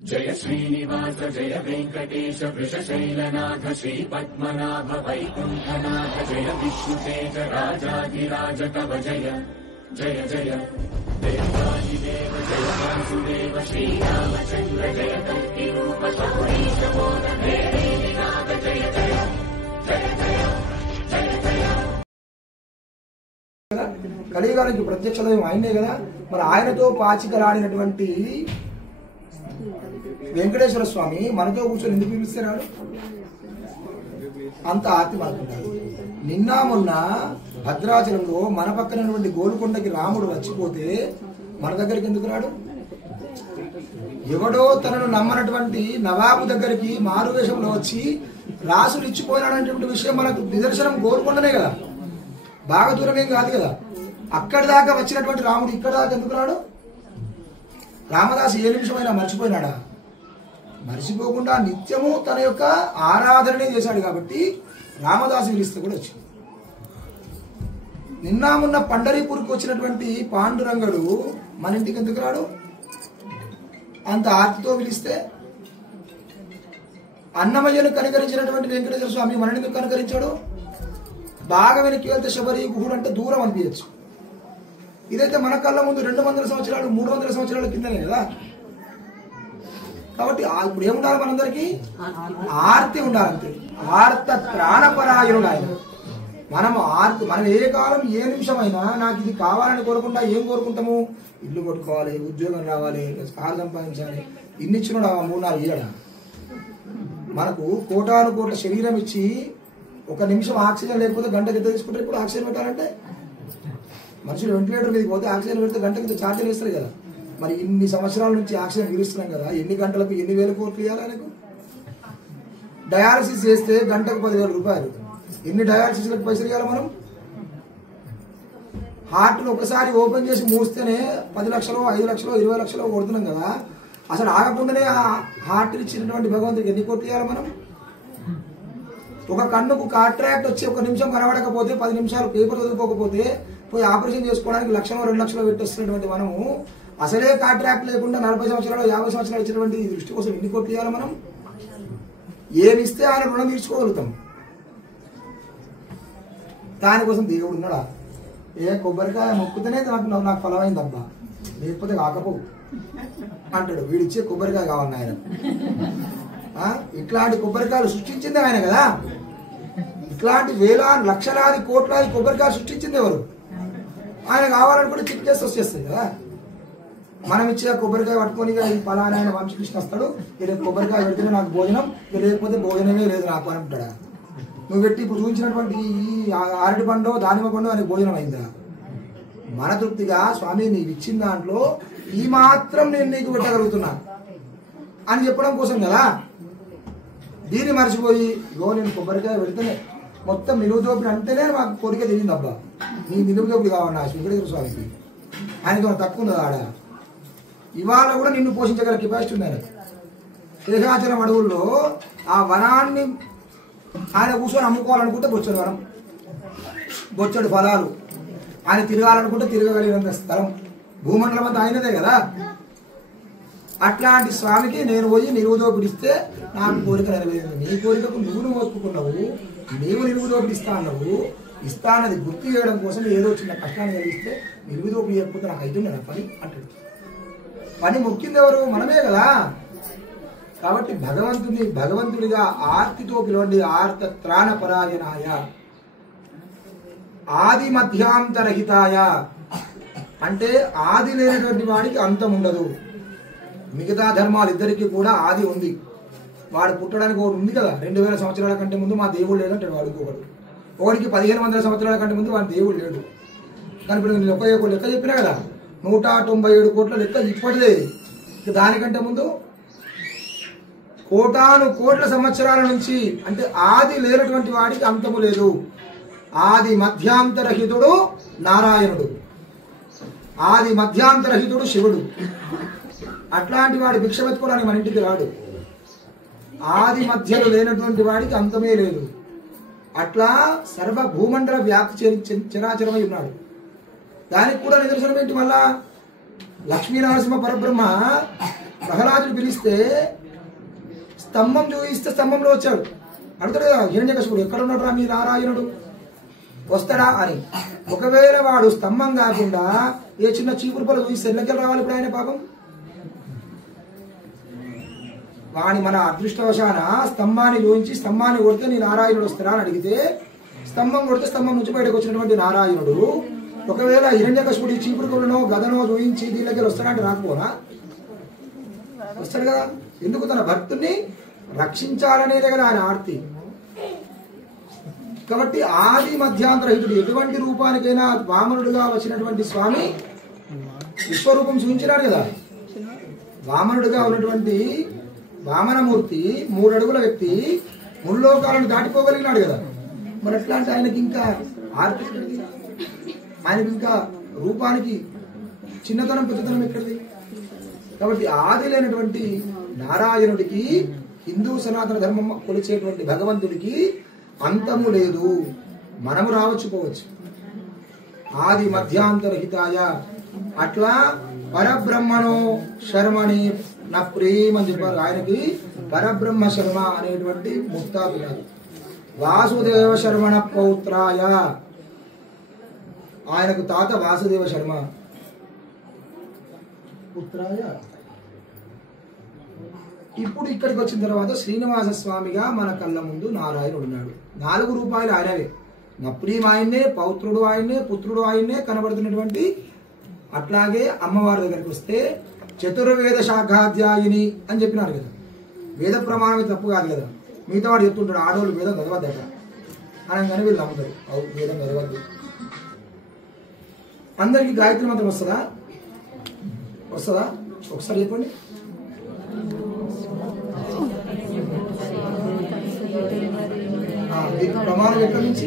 जय श्रीनिवास जय वेंकटेश वृषशैलनाथ श्री पद्मनाभ वैकुंठनाथ जय विष्णुतेज राजाधिराज तव जय जय जय देवादिदेव जय वासुदेव श्रीरामचंद्र जय कल्किरूप शौरीश मोदक देवीनाथ जय जय जय जय जय जय కలియుగానికి ప్రత్యక్ష దైవం ఆయనే కదా. మరి ఆయనతో పాచికలాడినటువంటి వెంకటేశ్వర స్వామి మనతో కూర్చొని ఎందుకు పిలుస్తున్నాడు? అంత ఆర్తి మనకున్నాడు. నిన్న మొన్న భద్రాచలంలో మన పక్కనటువంటి గోల్కొండకి రాముడు వచ్చిపోతే మన దగ్గరికి ఎందుకు రాడు? ఎవడో తనను నమ్మనటువంటి నవాబు దగ్గరికి మారువేషంలో వచ్చి రాసులు ఇచ్చిపోయినాడనేటువంటి విషయం మనకు నిదర్శనం గోల్కొండనే కదా, బాగా దూరమేం కాదు కదా. అక్కడి దాకా వచ్చినటువంటి రాముడు ఇక్కడ దాకా ఎందుకు రాడు? రామదాసు ఏ నిమిషమైనా మర్చిపోయినాడా? మర్చిపోకుండా నిత్యము తన యొక్క ఆరాధననే చేశాడు కాబట్టి రామదాసు పిలిస్తే కూడా వచ్చింది. నిన్న మొన్న పండరీపూర్కి వచ్చినటువంటి పాండురంగడు మన ఇంటికి ఎందుకు రాడు? అంత ఆర్తితో పిలిస్తే. అన్నమయ్యను కనుకరించినటువంటి వెంకటేశ్వర స్వామి మనని ఎందుకు కనుకరించాడు? బాగా వెనక్కి వెళ్తే శబరి గుహుడు అంటే దూరం అనిపించచ్చు. ఇదైతే మన కళ్ళ ముందు 200 సంవత్సరాలు 300 సంవత్సరాల కిందనే కదా. కాబట్టి ఇప్పుడు ఏముండాలి? మనందరికీ ఆర్తి ఉండాలి. అంతే. ఆర్త త్రాణపరాయణుడు ఆయన. మనం ఏ కాలం ఏ నిమిషమైనా నాకు ఇది కావాలని కోరుకుంటా ఏం కోరుకుంటాము? ఇల్లు కొట్టుకోవాలి, ఉద్యోగం రావాలి, కారు సంపాదించాలి. ఇన్ని ఇచ్చినాడు 3-4 ఇయ్యడా? మనకు కోటాను కోట్ల శరీరం ఇచ్చి ఒక నిమిషం ఆక్సిజన్ లేకపోతే గంటకి ఎంత తీసుకుంటారు? ఇప్పుడు ఆక్సిజన్ పెట్టాలంటే మనుషులు వెంటిలేటర్ మీదకి పోతే ఆక్సిజన్ పెడితే గంటకి ఛార్జీలు వేస్తారు కదా. మరి ఇన్ని సంవత్సరాల నుంచి ఆక్సిజన్ పీలుస్తున్నాం కదా, ఎన్ని గంటలకు ఎన్ని వేల కోట్లు ఇవ్వాలి ఆయనకు? డయాలసిస్ చేస్తే గంటకు 10,000 రూపాయలు. ఎన్ని డయాలసిస్లకు పైసలు ఇవ్వాలి మనం? హార్ట్ను ఒకసారి ఓపెన్ చేసి మూస్తేనే 10 లక్షలు 5 లక్షలు 20 లక్షలు కొడుతున్నాం కదా. అసలు ఆగకుండానే ఆ హార్ట్ ఇచ్చినటువంటి భగవంతుడికి ఎన్ని కోట్లు ఇవ్వాలి మనం? ఒక కన్నుకు కాంట్రాక్ట్ వచ్చి ఒక నిమిషం కనబడకపోతే 10 నిమిషాలు పేపర్ చదువుకోకపోతే పోయి ఆపరేషన్ చేసుకోవడానికి 1,00,000-2 లక్షలు పెట్టొస్తున్నటువంటి మనము అసలే కాంట్రాక్ట్ లేకుండా 40 సంవత్సరాలు 50 సంవత్సరాలు ఇచ్చినటువంటి ఈ దృష్టి కోసం ఎన్ని కోట్లు ఇవ్వాలి మనం? ఏమిస్తే ఆయన రుణం తీర్చుకోగలుగుతాం. దానికోసం దేవుడు ఉన్నాడా? ఏ కొబ్బరికాయ మొక్కుతేనే నాకు ఫలమైందబ్బా, లేకపోతే కాకపోవు అంటాడు. వీడిచ్చే కొబ్బరికాయ కావాలి ఆయన. ఇట్లాంటి కొబ్బరికాయలు సృష్టించింది ఆయన కదా. ఇట్లాంటి లక్షలాది కోట్లాది కొబ్బరికాయలు సృష్టించింది ఎవరు? ఆయన కావాలనుకుంటే చిప్ చేసి వచ్చేస్తుంది కదా. మనం ఇచ్చే కొబ్బరికాయ పట్టుకొని పలానా ఆయన వంశకృష్ణ వస్తాడు, రేపు కొబ్బరికాయ పెడితేనే నాకు భోజనం, లేకపోతే భోజనమే లేదు నాకు అని అంటాడా? నువ్వు పెట్టి ఇప్పుడు చూపించినటువంటి ఈ అరటి పండు దానిమ్మ పండు ఆయనకు భోజనం అయిందా? మన తృప్తిగా స్వామి నీకు ఇచ్చిన దాంట్లో ఈ మాత్రం నేను నీకు పెట్టగలుగుతున్నా అని చెప్పడం కోసం కదా. దీన్ని మర్చిపోయి నేను కొబ్బరికాయ పెడితేనే మొత్తం నిలువు దోపిడి అంటేనే మాకు కోరిక తెలియదు అబ్బా, నీ నిలువు దోపిడి కావన్నా వెంకటేశ్వర స్వామికి. ఆయనకి తక్కువ ఉన్నది ఆడ. ఇవాళ కూడా నిన్ను పోషించగల కెపాసిటీ ఉంది ఆయన. శేషాచలం అడవుల్లో ఆ వనాన్ని ఆయన కూర్చొని అమ్ముకోవాలనుకుంటే బొచ్చడు వనం, బొచ్చడు ఫలాలు. ఆయన తిరగాలనుకుంటే తిరగగలిగినంత స్థలం, భూమండలం అంతా ఆయనదే కదా. అట్లాంటి స్వామికి నేను పోయి నిలువు దోపిడిస్తే నాకు కోరిక నెరవేరింది. నీ కోరికకు నువ్వు మొక్కుకున్నావు, నీవు నిలువు దోపిడి ఇస్తా అన్నావు. ఇస్తా అన్నది గుర్తు చేయడం కోసం ఏదో చిన్న కష్టాన్ని కలిగిస్తే నిలువు దోపిడి చేయకపోతే నాకు అవుతుండే పని అంటాడు. పని మొక్కింది ఎవరు? మనమే కదా. కాబట్టి భగవంతుడిగా ఆర్తితో పిలవండి. ఆర్త త్రాణపరాయణాయ ఆది మధ్యాంతరహితాయ అంటే ఆది లేనటువంటి వాడికి అంతం ఉండదు. మిగతా ధర్మాలు ఇద్దరికి కూడా ఆది ఉంది. వాడు పుట్టడానికి ఒకటి ఉంది కదా. 2000 సంవత్సరాల కంటే ముందు మా దేవుడు లేదంటాడు వాడు. ఒకడికి 1500 సంవత్సరాల కంటే ముందు వాడి దేవుడు లేడు. కానీ ఇప్పుడు నేను లెక్క చెప్పినా కదా, 197 కోట్ల లెక్క ఇప్పటిదే. దానికంటే ముందు కోటాను కోట్ల సంవత్సరాల నుంచి అంటే ఆది లేనటువంటి వాడికి అంతము లేదు. ఆది మధ్యాంతరహితుడు నారాయణుడు, ఆది మధ్యాంతరహితుడు శివుడు. అట్లాంటి వాడి భిక్ష పెట్టుకోవడానికి మన ఇంటికి రాడు. ఆది మధ్యలో లేనటువంటి వాడికి అంతమే లేదు. అట్లా సర్వ భూమండల వ్యాప్తి చరాచరమై ఉన్నాడు. దానికి కూడా నిదర్శనం ఏంటి? మళ్ళా లక్ష్మీనరసింహ పరబ్రహ్మ ప్రహ్లాదుడు పిలిస్తే స్తంభం చూపిస్తే స్తంభంలో వచ్చాడు. అడుగుతాడు కదా హిరణ్యకశిపుడు, ఎక్కడ ఉన్నాడు మీ నారాయణుడు, వస్తాడా అని. ఒకవేళ వాడు స్తంభం కాకుండా ఏ చిన్న చీపురు పొల చూపిస్తే ఎల్లకెళ్ళి రావాలి ఇప్పుడు ఆయన పాపం. వాని మన అదృష్టవశాన స్తంభాన్ని చూపించి స్తంభాన్ని కొడితే నీ నారాయణుడు వస్తాడా అని అడిగితే స్తంభం కొడితే స్తంభం నుంచి బయటకు వచ్చినటువంటి నారాయణుడు ఒకవేళ హిరణ్యకశిపుడి చీపురు కొలను గదనో చూపించి దీనిలోకి వస్తాడంటే రాకపోనా? వస్తాడు కదా. ఎందుకు? తన భక్తుల్ని రక్షించాలనేదే కదా ఆయన ఆర్తి. కాబట్టి ఆది మధ్యాంతరహితుడు ఎటువంటి రూపానికైనా వామనుడుగా వచ్చినటువంటి స్వామి విశ్వరూపం చూపించినాడు కదా. వామనుడుగా ఉన్నటువంటి వామనమూర్తి 3 అడుగుల వ్యక్తి ముల్లోకాలను దాటిపోగలిగినాడు కదా. మరి అట్లాంటి ఆయనకి ఇంకా ఆర్తి ఎక్కడిది? ఆయనకి ఇంకా రూపానికి చిన్నతనం పెద్దతనం ఎక్కడిది? కాబట్టి ఆది లేనటువంటి నారాయణుడికి హిందూ సనాతన ధర్మం కొలిచేటువంటి భగవంతుడికి అంతము లేదు. మనము రావచ్చు పోవచ్చు. ఆది మధ్యాంతరహితాయ అట్లా పరబ్రహ్మను శర్మని నా ప్రేమ అని చెప్పారు. ఆయనకి పరబ్రహ్మ శర్మ అనేటువంటి ముక్తాతున్నారు. వాసుదేవ శర్మణ పౌత్రాయ ఆయనకు తాత వాసుదేవ శర్మ పుత్రాయ. ఇప్పుడు ఇక్కడికి వచ్చిన తర్వాత శ్రీనివాస స్వామిగా మన కళ్ళ ముందు నారాయణుడు ఉన్నాడు. 4 రూపాయలు ఆయనవే. నప్రీం ఆయన్నే, పౌత్రుడు ఆయన్నే, పుత్రుడు ఆయన్నే కనబడుతున్నటువంటి. అట్లాగే అమ్మవారి దగ్గరికి వస్తే చతుర్వేద శాఖాధ్యాయిని అని చెప్పినారు కదా. వేద ప్రమాణమే తప్పు కాదు కదా. మిగతా వాడు చెప్తుంటాడు ఆడవాళ్ళు వేదం చదవద్దట అనగానే వీళ్ళు నమ్ముతారు. వేదం చదవద్దు. అందరికి గాయత్రి మంత్రం వస్తుందా? వస్తుందా? ఒకసారి చెప్పండి. దీనికి ప్రమాణం ఎక్కడి నుంచి?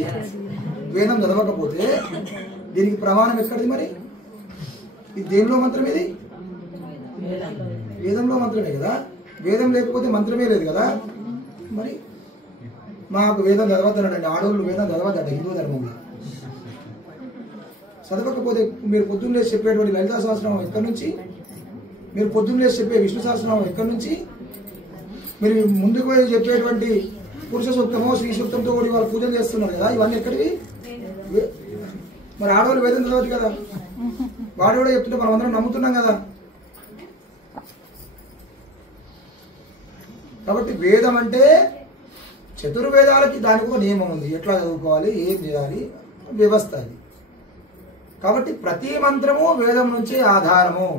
వేదం చదవకపోతే దీనికి ప్రమాణం ఎక్కడిది? మరి ఇది దేనిలో మంత్రం? ఇది వేదంలో మంత్రమే కదా. వేదం లేకపోతే మంత్రమే లేదు కదా. మరి మాకు వేదం చదవద్దనండి, ఆడవాళ్ళు వేదం చదవద్దట హిందూ ధర్మంలో. చదవకపోతే మీరు పొద్దున్న లేచి చెప్పేటువంటి లలితా సహస్రనామం ఎక్కడి నుంచి? మీరు పొద్దున్న లేచి చెప్పే విష్ణు సహస్రనామం ఎక్కడి నుంచి? మీరు ముందుకు పోయి చెప్పేటువంటి పురుష సూక్తమో శ్రీ సూక్తంతో కూడా వాళ్ళు పూజలు చేస్తున్నారు కదా. ఇవన్నీ ఎక్కడివి? మరి ఆడవాళ్ళు వేదం చదవచ్చు కదా. వాడు కూడా చెప్తుంటే మనం అందరం నమ్ముతున్నాం కదా. కాబట్టి వేదం అంటే చతుర్వేదాలకి దానికి ఒక నియమం ఉంది. ఎట్లా చదువుకోవాలి, ఏం చేయాలి, వ్యవస్థ అది. కాబట్టి ప్రతి మంత్రము వేదం నుంచే ఆధారము.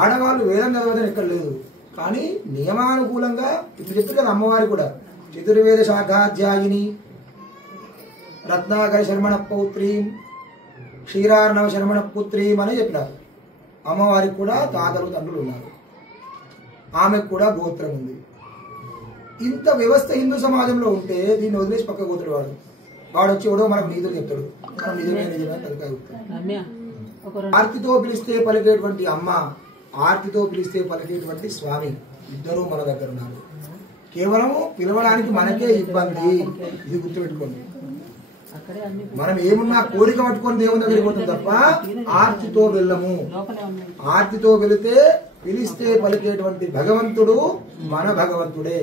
ఆడవాళ్ళు వేదం చదవదని ఎక్కడ లేదు. కానీ నియమానుకూలంగా ఇప్పుడు చెప్తారు కదా. అమ్మవారి కూడా చతుర్వేద శాఖాధ్యాయిని, రత్నాకర శర్మణ పౌత్రీం, క్షీరార్ణవ శర్మణ పుత్రీం అని చెప్పినారు. అమ్మవారికి కూడా తాతలు తండ్రులు ఉన్నారు. ఆమెకు కూడా గోత్రం ఉంది. ఇంత వ్యవస్థ హిందూ సమాజంలో ఉంటే దీన్ని వదిలేసి పక్క గోత్రుడు వాడు వచ్చి ఎవడో మనకు నీతులు చెప్తాడు. మనం నిజమే నిజమే తలకాయ ఊపుతాం. ఆర్తితో పిలిస్తే పలికేటువంటి అమ్మ, ఆర్తితో పిలిస్తే పలికేటువంటి స్వామి ఇద్దరూ మన దగ్గర ఉన్నారు. కేవలము పిలవడానికి మనకే ఇబ్బంది. ఇది గుర్తుపెట్టుకోండి. మనం ఏమున్నా కోరిక పట్టుకొని దేవుని దగ్గరికి పోతాం తప్ప ఆర్తితో వెళ్ళము. ఆర్తితో వెళితే పిలిస్తే పలికేటువంటి భగవంతుడు మన భగవంతుడే.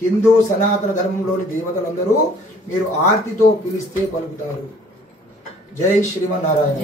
హిందూ సనాతన ధర్మంలోని దేవతలందరూ మీరు ఆర్తితో పిలిస్తే పలుకుతారు. జై శ్రీమన్నారాయణ.